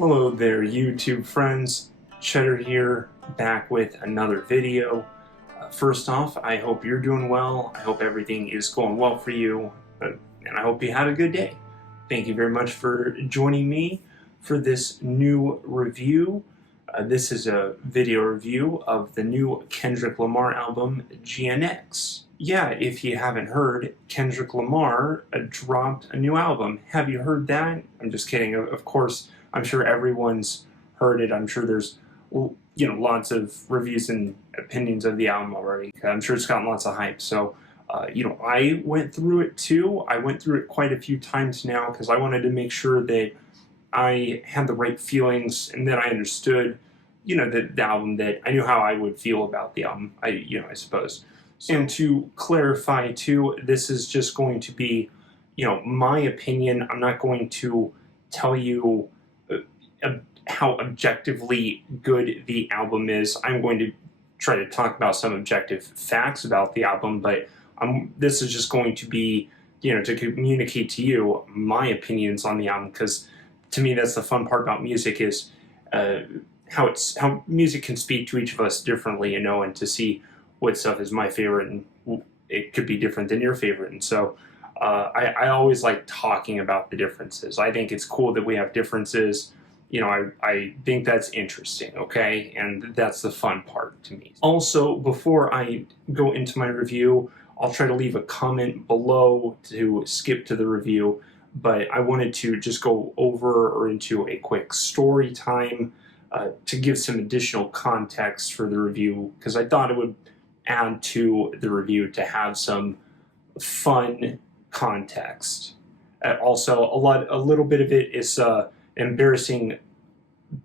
Hello there, YouTube friends. Chetter here, back with another video. First off, I hope you're doing well. I hope everything is going well for you, and I hope you had a good day. Thank you very much for joining me for this new review. This is a video review of the new Kendrick Lamar album, GNX. Yeah, if you haven't heard, Kendrick Lamar dropped a new album. Have you heard that? I'm just kidding. Of course, I'm sure everyone's heard it. I'm sure there's, lots of reviews and opinions of the album already. I'm sure it's gotten lots of hype. So, I went through it too. I went through it quite a few times now because I wanted to make sure that I had the right feelings and that I understood, the album, that I knew how I would feel about the album, I suppose. And to clarify too, this is just going to be, my opinion. I'm not going to tell you how objectively good the album is. I'm going to try to talk about some objective facts about the album, but this is just going to be, to communicate to you my opinions on the album, because to me that's the fun part about music is how music can speak to each of us differently, and to see what stuff is my favorite and it could be different than your favorite. And so I always like talking about the differences. I think it's cool that we have differences. I think that's interesting, okay? And that's the fun part to me. Also, before I go into my review, I'll try to leave a comment below to skip to the review, but I wanted to just go over or into a quick story time to give some additional context for the review, because I thought it would add to the review to have some fun context. Also, a little bit of it is embarrassing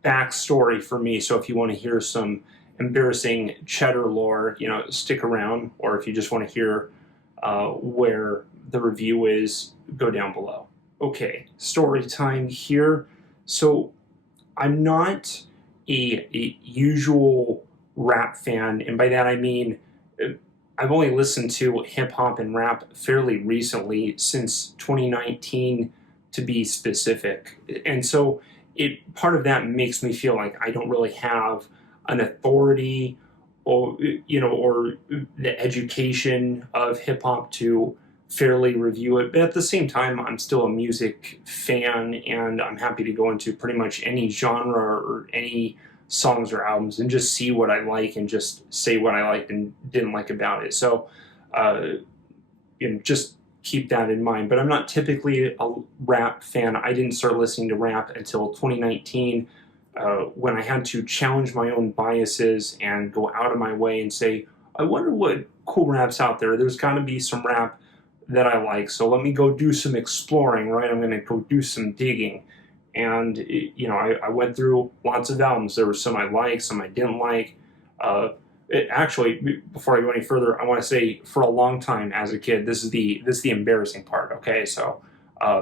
backstory for me, so if you want to hear some embarrassing Chetter lore, stick around, or if you just want to hear where the review is, go down below. Okay, story time here. So I'm not a usual rap fan, and by that I mean I've only listened to hip-hop and rap fairly recently, since 2019 to be specific, and so part of that makes me feel like I don't really have an authority or the education of hip-hop to fairly review it. But at the same time, I'm still a music fan, and I'm happy to go into pretty much any genre or any songs or albums and just see what I like and just say what I liked and didn't like about it. So, just keep that in mind. But I'm not typically a rap fan. I didn't start listening to rap until 2019, when I had to challenge my own biases and go out of my way and say, I wonder what cool rap's out there. There's got to be some rap that I like, so let me go do some exploring, right? I'm going to go do some digging. And, I went through lots of albums. There were some I liked, some I didn't like. Actually, before I go any further, I want to say, for a long time as a kid, this is the embarrassing part, okay? So,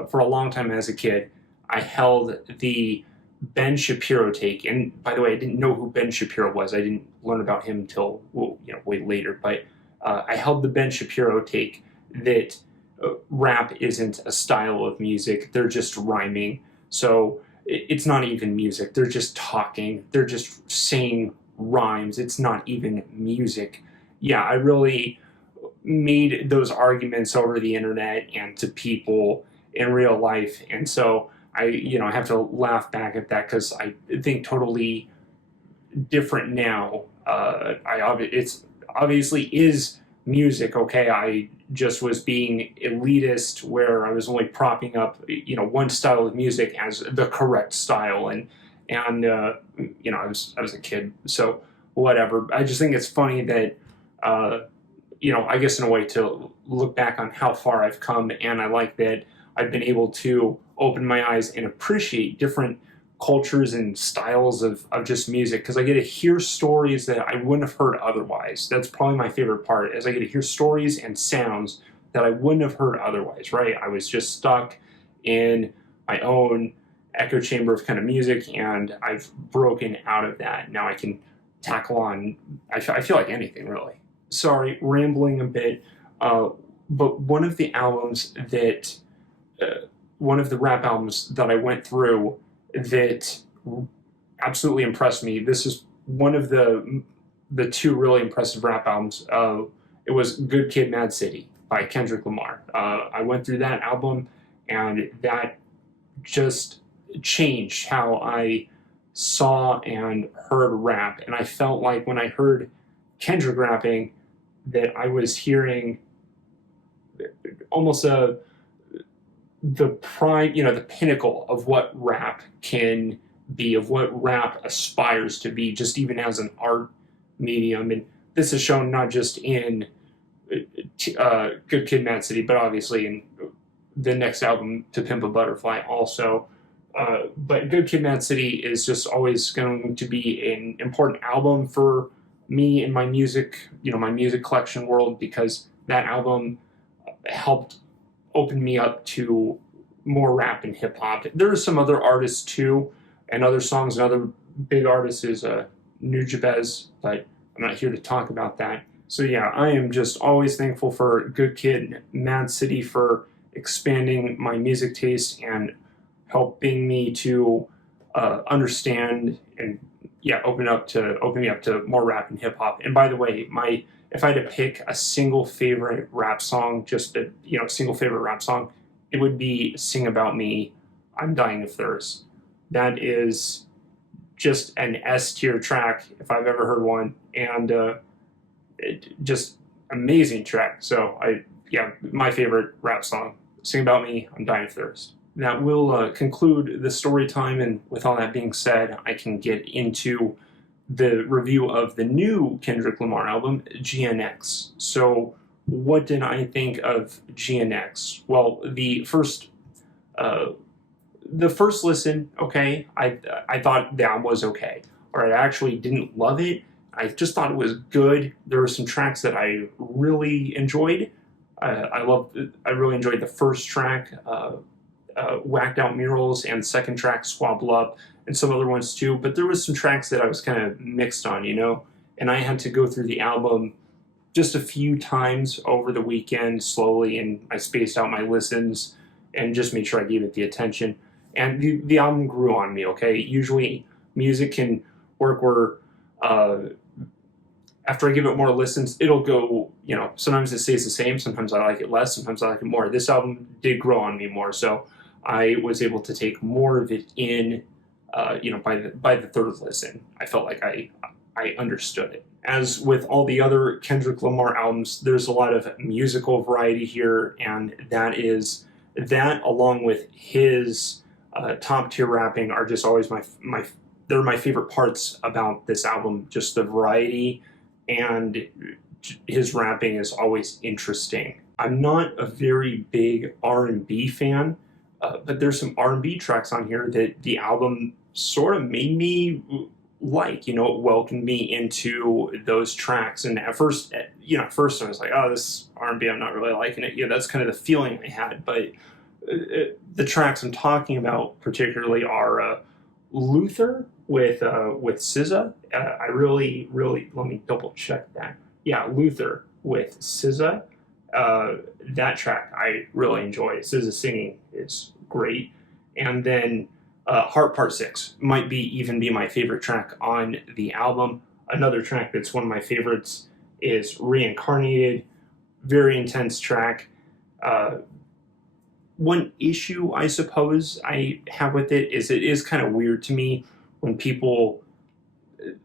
for a long time as a kid, I held the Ben Shapiro take. And by the way, I didn't know who Ben Shapiro was. I didn't learn about him until, way later. But I held the Ben Shapiro take that rap isn't a style of music. They're just rhyming. So it's not even music. They're just talking. They're just saying rhymes. It's not even music. Yeah, I really made those arguments over the internet and to people in real life. And so I have to laugh back at that, because I think totally different now. It's obviously is music, okay? I just was being elitist, where I was only propping up, one style of music as the correct style, and I was a kid, so whatever. I just think it's funny that, I guess in a way to look back on how far I've come, and I like that I've been able to open my eyes and appreciate different cultures and styles of just music, because I get to hear stories that I wouldn't have heard otherwise. That's probably my favorite part, is I get to hear stories and sounds that I wouldn't have heard otherwise, right? I was just stuck in my own echo chamber of kind of music, and I've broken out of that. Now I can tackle on, I feel like anything, really. Sorry, rambling a bit, but one of the rap albums that I went through that absolutely impressed me. This is one of the two really impressive rap albums. It was Good Kid, Mad City by Kendrick Lamar. I went through that album, and that just changed how I saw and heard rap. And I felt like when I heard Kendrick rapping, that I was hearing almost the prime, the pinnacle of what rap can be, of what rap aspires to be, just even as an art medium. And this is shown not just in Good Kid, Mad City, but obviously in the next album, To Pimp a Butterfly, also. But Good Kid, Mad City is just always going to be an important album for me in my music, my music collection world, because that album helped open me up to more rap and hip hop. There are some other artists too, and other songs. Another big artist is Nujabes, but I'm not here to talk about that. So yeah, I am just always thankful for Good Kid, Mad City for expanding my music taste and helping me to understand and open me up to more rap and hip hop. And by the way, if I had to pick a single favorite rap song, just a single favorite rap song, it would be "Sing About Me, I'm Dying of Thirst." That is just an S tier track if I've ever heard one, and just amazing track. So my favorite rap song, "Sing About Me, I'm Dying of Thirst." That will conclude the story time, and with all that being said, I can get into the review of the new Kendrick Lamar album, GNX. So what did I think of GNX? Well, the first listen, okay, I thought that was okay. Or I actually didn't love it. I just thought it was good. There were some tracks that I really enjoyed. I really enjoyed the first track, Whacked Out Murals, and second track, Squabble Up, and some other ones too. But there was some tracks that I was kind of mixed on, and I had to go through the album just a few times over the weekend slowly, and I spaced out my listens and just made sure I gave it the attention. And the album grew on me, okay? Usually music can work where after I give it more listens, it'll go, sometimes it stays the same, sometimes I like it less, sometimes I like it more. This album did grow on me more, so I was able to take more of it in, by the third listen. I felt like I understood it. As with all the other Kendrick Lamar albums, there's a lot of musical variety here, and that along with his top tier rapping are just always they're my favorite parts about this album. Just the variety, and his rapping is always interesting. I'm not a very big R&B fan, but there's some R&B tracks on here that the album sort of made me like, it welcomed me into those tracks. And at first I was like, oh, this R&B, I'm not really liking it. That's kind of the feeling I had. But the tracks I'm talking about particularly are Luther with SZA. I really, let me double check that. Yeah, Luther with SZA. That track I really enjoy. SZA singing is great. And then Heart Part 6 might even be my favorite track on the album. Another track that's one of my favorites is Reincarnated. Very intense track. One issue, I suppose, I have with it is kind of weird to me when people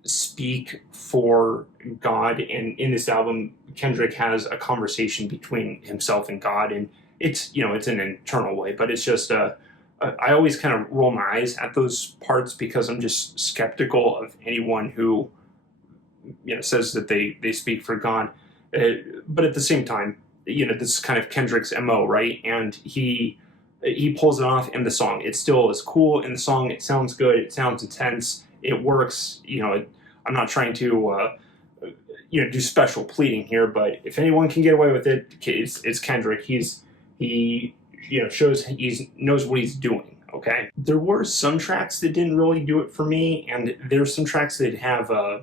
speak for God. And in this album, Kendrick has a conversation between himself and God, and it's an internal way, but it's just I always kind of roll my eyes at those parts because I'm just skeptical of anyone who says that they speak for God. But at the same time, this is kind of Kendrick's MO, right? And he pulls it off in the song. It still is cool in the song. It sounds good. It sounds intense. It works. I'm not trying to do special pleading here, but if anyone can get away with it, it's Kendrick. He shows he knows what he's doing. Okay. There were some tracks that didn't really do it for me, and there's some tracks that have a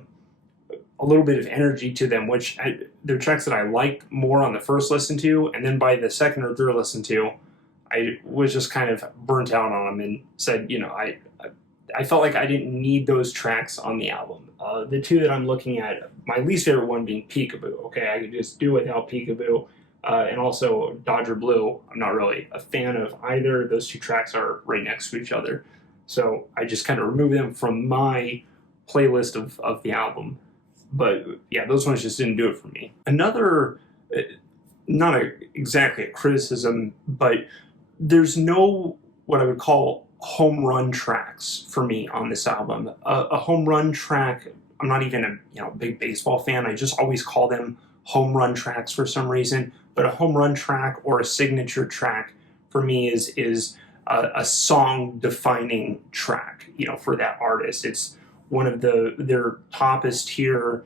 little bit of energy to them, which they're tracks that I liked more on the first listen to, and then by the second or third listen to, I was just kind of burnt out on them and said, I felt like I didn't need those tracks on the album. The two that I'm looking at, my least favorite one being Peekaboo. Okay, I could just do without Peekaboo. And also Dodger Blue, I'm not really a fan of either. Those two tracks are right next to each other. So I just kind of removed them from my playlist of the album. But yeah, those ones just didn't do it for me. Another, exactly a criticism, but there's no what I would call home run tracks for me on this album. A home run track, I'm not even a big baseball fan. I just always call them home run tracks for some reason. But a home run track or a signature track for me is a song defining track, for that artist. It's one of their toppest tier,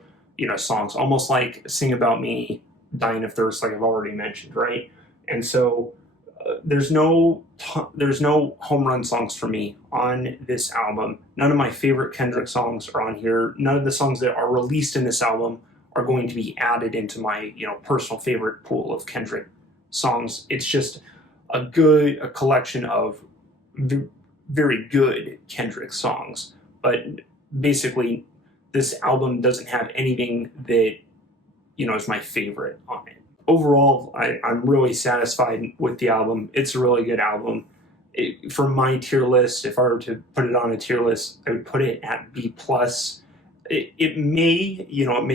songs, almost like Sing About Me, Dying of Thirst, like I've already mentioned, right? And so there's no home run songs for me on this album. None of my favorite Kendrick songs are on here. None of the songs that are released in this album are going to be added into my personal favorite pool of Kendrick songs. It's just a collection of very good Kendrick songs. But basically, this album doesn't have anything that is my favorite on it. Overall, I'm really satisfied with the album. It's a really good album. For my tier list, if I were to put it on a tier list, I would put it at B+. It may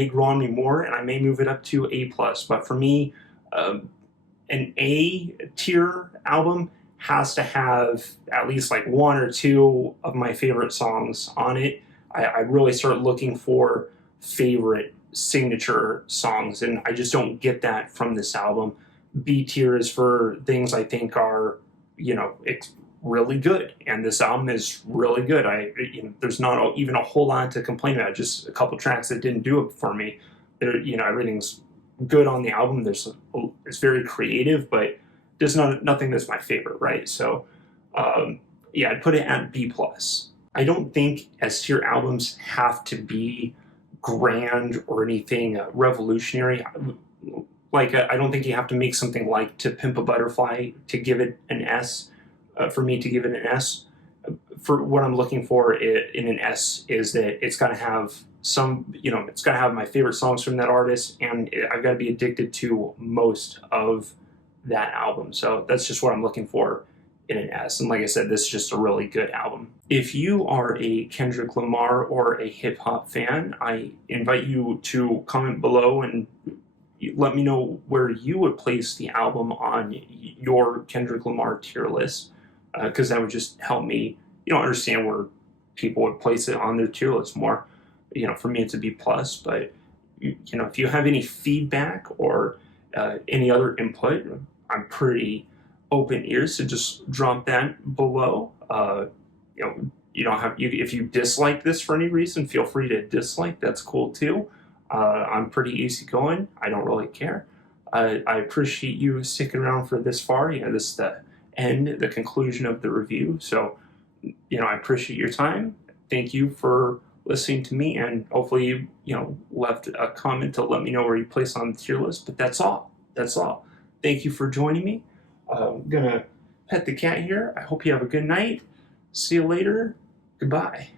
grow on me more, and I may move it up to A+. But for me, an A tier album has to have at least like one or two of my favorite songs on it. I really start looking for favorite signature songs, and I just don't get that from this album. B tier is for things I think are, it's really good, and this album is really good. There's not even a whole lot to complain about. Just a couple tracks that didn't do it for me. Everything's good on the album. It's very creative, but there's nothing that's my favorite, right? So, yeah, I'd put it at B+. I don't think S tier albums have to be grand or anything revolutionary. Like, I don't think you have to make something like To Pimp a Butterfly to give it an S. For me to give it an S. For what I'm looking for in an S is that it's got to have it's got to have my favorite songs from that artist, and I've got to be addicted to most of that album. So that's just what I'm looking for in an S. And like I said, this is just a really good album. If you are a Kendrick Lamar or a hip hop fan, I invite you to comment below and let me know where you would place the album on your Kendrick Lamar tier list, because that would just help me, understand where people would place it on their tier list more. For me, it's a B+, but if you have any feedback or any other input, I'm pretty open ears, so just drop that below. If you dislike this for any reason, feel free to dislike. That's cool too. I'm pretty easygoing. I don't really care. I appreciate you sticking around for this far. This is the conclusion of the review. So, I appreciate your time. Thank you for listening to me, and hopefully you left a comment to let me know where you place on the tier list. But that's all. Thank you for joining me. I'm gonna pet the cat here. I hope you have a good night. See you later. Goodbye.